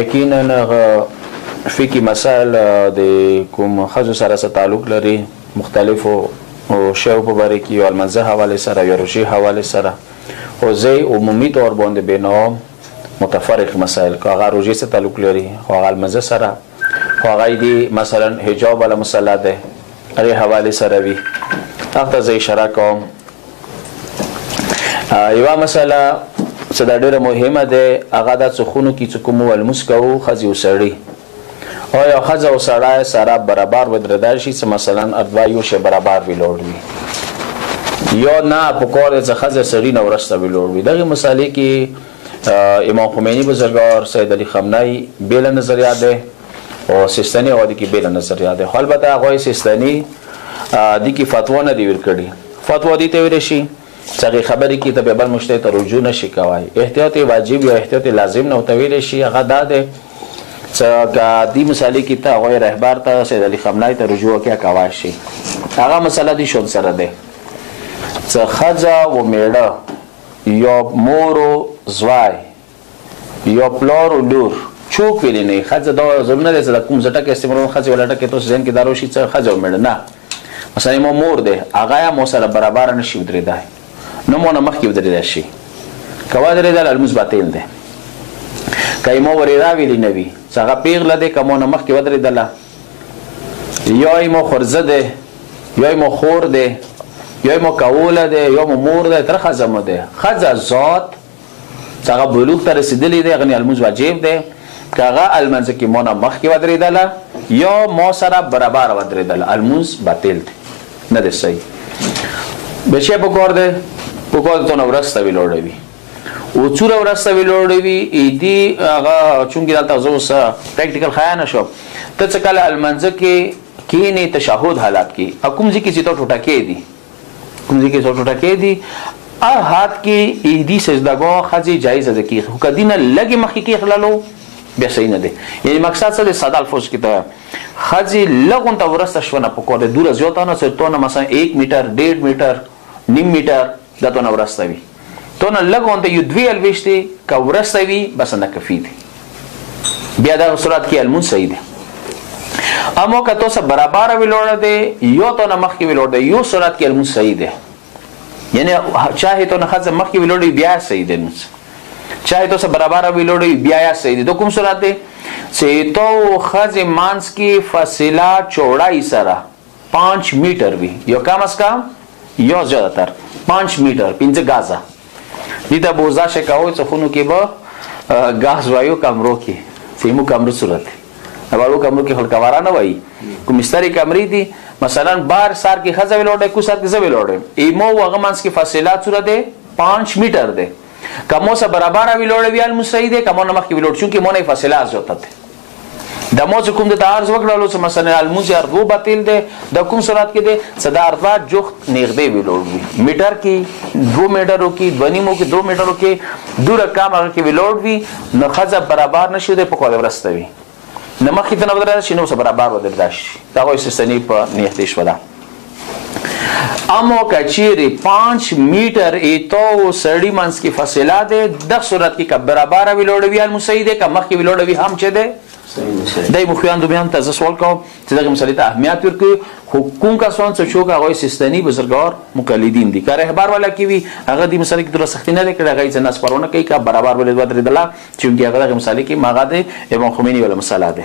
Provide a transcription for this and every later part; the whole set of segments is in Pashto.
یقینا فقهي مسائل د کوم ښځو سره څه تعلق لري مختلفو شیو په باره کې یو المنځه حوالې سره یا روژې حوالې سره خو زه عمومي طور باندې بینام متفرق مسائل که هغه روژې څه تعلق لري خو هغه المنځه سره خو هغه دي مثلا حجاب علی مسله ده هغې حوالې سره وي هغه ته زه اشاره کوم. یوه مسله څه دا ډېره مهمه ده هغه دا څه خونو کې چې کوم ولمونځ کوو ښځې او سړي او یو ښځه او سړی سره برابر ودرېدای شي چې مثلا دوه یو شی برابر ویلوړ وي یا نه پکار دی چې ښځه سړي نه وروسته ویلوړ وي. دغې مسالې کې امام خمیني بزرګوار سید علي خامنه‌ای بېله نظریه دی او سیستاني هغه دي کې بېله نظریه دی خو البته هغوی سیستاني دي کې فتوا نه دی ورکړې فتوا دې ته ویلی شي چې هغې خبرې کې ته بیا بل مجتهد ته رجوع نه شي کوی احتیاط واجب یا احتیاط لازم نه ورته ویلی شي هغه دا دی چې که دې مسالې کې ته هغوی رهبر ته سید علي خامنه‌ای ته رجوع وکړه کوی شي. هغه مسله دې شون سره دی چې ښځه و میړه یا مور و زوی یا پلار و لور چوک ویلی نه ښځه دا ضرور نه دی چې د کوم زه ټکي استعمالوم ښځې ولا ټکي تاسو ذهن کې دا راشي چې ښځه و میړه نه مثلا ما مور دی هغه یا مو سره برابر نه شي ودرېدای نه مو نه مخکې ودرېدای شي که ودرېدل الموز باطل دی که یې ما ورې راویلي نه وي چې هغه پیغله دی که ما نه مخکې ودرېدله یا یې ما خورزه دی یا یې ما خور دی یا یې ما کوله دی یا مو مور دی تر ښځه مو دی ښځه ذات چې هغه بلوغ ته رسېدلی دی هغه نه الموز واجب دی که هغه المنځه کې ما نه مخکې ودرېدله یا ما سره برابر ودرېدله الموز باطل دی نه دی صحیح. به چی پکار دی پکار دی تو نه ورسته ویلوړوي او څوره ورسته ویلوړوي ایدي هغه چونکې دلته زه اوس پریکټیکل ښه نه شوم ته څه کله المنځه کې کښېنې تشهد حالت کې کوم ځای کې چې ته ټوټه کېدي کوم ځای کې چې ټوټه کېدي هات کې ایدي سجدهګاه ښځې جایزه ده کېږي خو که دې نه لږې مخکې کېښللو بیا صحیح نه دی. یعنې مقصد څه دی ساده الفاظ کې ته ښځې لږ غونته ورسته شوه نه پکار دی دوره زیاته نه چې تو نه مثلا 1 میټر 1.5 میټر نیم میټر دا تو نه ورسته وي تو نه لږ غونته یو 2 الویشتې که ورسته وي بس نه کفي دی بیا دغه صورت کې المون صحیح دی. اما که تو سره برابر ویلوړه دی یو تو نه مخکې ویلوړ دی یو صورت کې المون صحیح دی یعنی چاهې تو نه ښځه مخکې ویلوړ بیا صحیح دی چاہے تو سب برابر ویلوڑی بیایا صحیح دی. تو کوم صورت دی چې تو ښځې منځ کې فاصله چوڑائی سره 5 میټر وي یا کم از کم یا زیاتر 5 میټر 5 غازه دې ته بوزا شکاوي چې خونو کې به غاز وایو کمرو کې سیمو کمرو صورت اولو کمرو کې خلکوارا نه وایي کوم ستاري کمرې دي مثلا بار سار کې ښځه ویلوړی کو سار کې زه ویلوړم ایمو هغه منځ کې فاصله صورت دی 5 میټر دی کمو سره برابر ویلوړوي المسعید کمو نه مخکې ویلوړ چونکې مونږ فاصله زیاته ده د مو چې کوم د عرض وکړلو چې مثلا الموز ارضو باطل ده د کوم صورت کې ده صدا ارضا جخت نږدې ویلوړوي میټر کې 2 میټرو کې 2 نیمو کې 2 میټرو کې دوره کم هغه کې ویلوړوي نو ښځه برابر نشي د پکوړه ورسته وي نه مخکې ته نه ودرېدای شي نو سره برابر ودرېدای شي دا وایي سیستاني په نیت شوه ده. اما کچیری 5 میټر ایتو سړی منځ کې فاصله ده د صورت کې که برابر ویلوړوي المسعید که مخکې ویلوړوي هم چې ده دای مخیان دوبیان ته زه سوال کوم چې دغه مسلې ته اهمیت ورکړي خو کوم کسان چې څوک هغوی سیستاني بزرګوار مقلدین دي که رهبر والا کې وي هغه دې مسلې کې دومره سختي نه دی کړې هغه یې څه نسپارونه کوي که برابر ولې ودرېدله چونکې هغه دغه مسلې کې هغه د امام خمیني والا مسله ده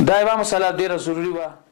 دا یوه مسله ډېره ضروري وه.